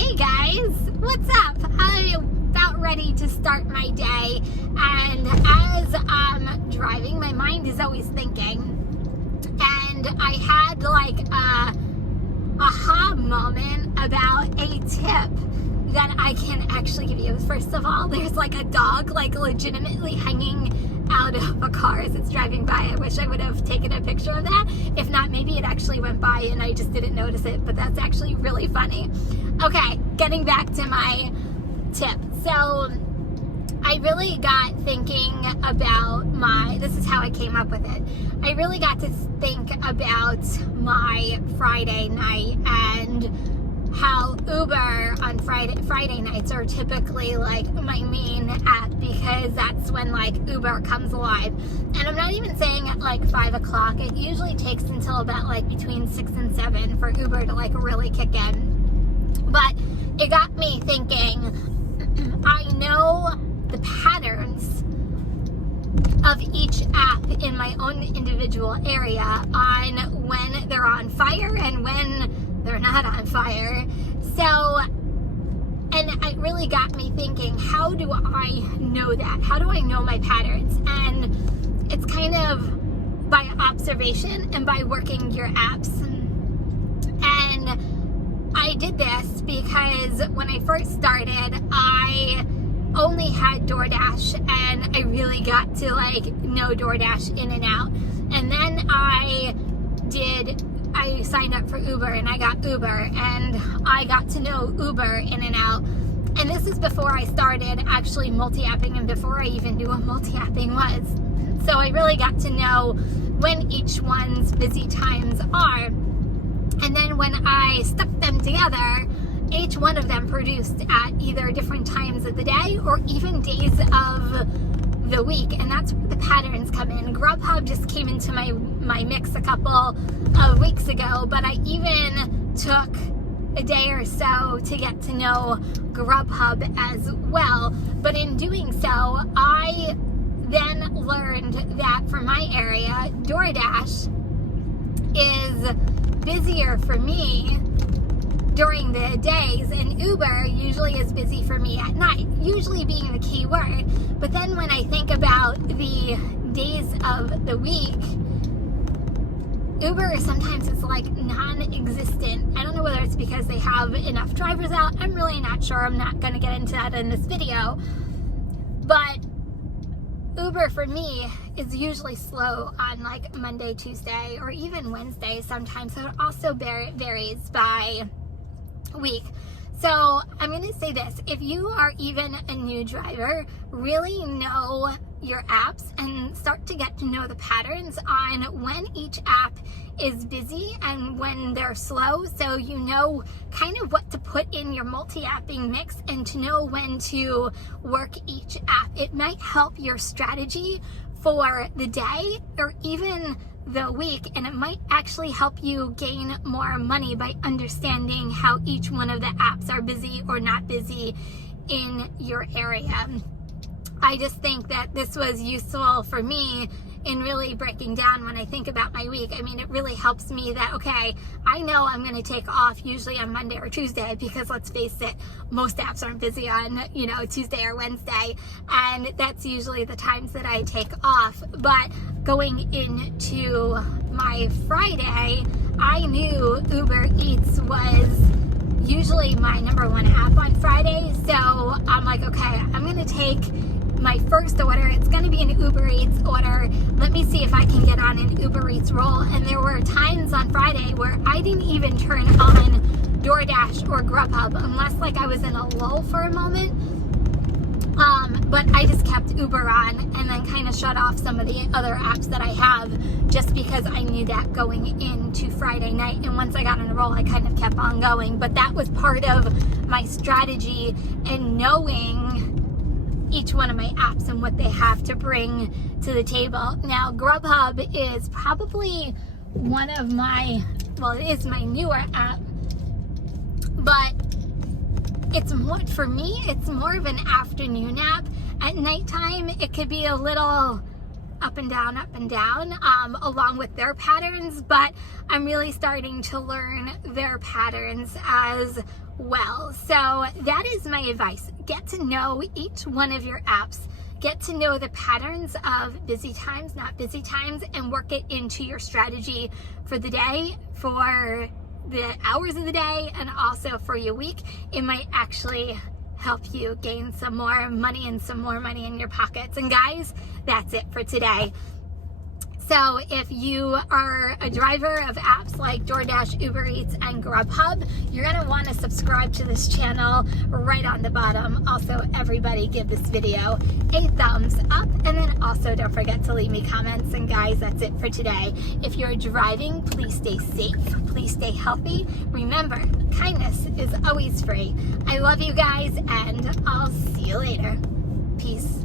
Hey guys, what's up? I'm about ready to start my day, and as I'm driving, my mind is always thinking, and I had like a aha moment about a tip that I can actually give you. First of all, there's like a dog like legitimately hanging out of a car as it's driving by. I wish I would have taken a picture of that. If not, maybe it actually went by and I just didn't notice it, but that's actually really funny. Okay, getting back to my tip. So I really got thinking about this is how I came up with it. I really got to think about my Friday night and how Uber on Friday nights are typically like my main app, because that's when like Uber comes alive. And I'm not even saying at like 5 o'clock. It usually takes until about like between 6 and 7 for Uber to like really kick in. But it got me thinking, I know the patterns of each app in my own individual area on when they're on fire and when they're not on fire. So, and it really got me thinking, how do I know that? How do I know my patterns? And it's kind of by observation and by working your apps. And I did this because when I first started, I only had DoorDash, and I really got to like know DoorDash in and out. And then I signed up for Uber and I got Uber, and I got to know Uber in and out. And this is before I started actually multi-apping and before I even knew what multi-apping was. So I really got to know when each one's busy times are. And then when I stuck them together, each one of them produced at either different times of the day or even days of the week, and that's where the patterns come in. Grubhub just came into my mix a couple of weeks ago, but I even took a day or so to get to know Grubhub as well. But in doing so, I then learned that for my area, DoorDash is busier for me during the days, and Uber usually is busy for me at night, usually being the key word. But then when I think about the days of the week, Uber sometimes is like non-existent. I don't know whether it's because they have enough drivers out. I'm really not sure. I'm not going to get into that in this video. But Uber for me is usually slow on like Monday, Tuesday, or even Wednesday sometimes. So it also varies by week. So I'm going to say this: if you are even a new driver, really know your apps and start to get to know the patterns on when each app is busy and when they're slow, so you know kind of what to put in your multi-apping mix and to know when to work each app. It might help your strategy for the day or even the week, and it might actually help you gain more money by understanding how each one of the apps are busy or not busy in your area. I just think that this was useful for me in really breaking down when I think about my week. I mean, it really helps me that, okay, I know I'm going to take off usually on Monday or Tuesday, because let's face it, most apps aren't busy on, Tuesday or Wednesday, and that's usually the times that I take off. But going into my Friday, I knew Uber Eats was usually my #1 app on Friday, so I'm like, okay, I'm going to take my first order. It's going to be an Uber Eats order. Let me see if I can get on an Uber Eats roll. And there were times on Friday where I didn't even turn on DoorDash or Grubhub unless like I was in a lull for a moment. But I just kept Uber on and then kind of shut off some of the other apps that I have, just because I knew that going into Friday night. And once I got on a roll, I kind of kept on going. But that was part of my strategy in knowing each one of my apps and what they have to bring to the table. Now, Grubhub is probably one of my, it is my newer app, but it's more, for me, it's more of an afternoon app. At nighttime, it could be a little up and down, along with their patterns, but I'm really starting to learn their patterns as well. So that is my advice. Get to know each one of your apps. Get to know the patterns of busy times, not busy times, and work it into your strategy for the day, for the hours of the day, and also for your week. It might actually help you gain some more money and some more money in your pockets. And guys, that's it for today. So if you are a driver of apps like DoorDash, Uber Eats, and Grubhub, you're going to want to subscribe to this channel right on the bottom. Also, everybody give this video a thumbs up, and then also don't forget to leave me comments. And guys, that's it for today. If you're driving, please stay safe, please stay healthy. Remember, kindness is always free. I love you guys, and I'll see you later. Peace.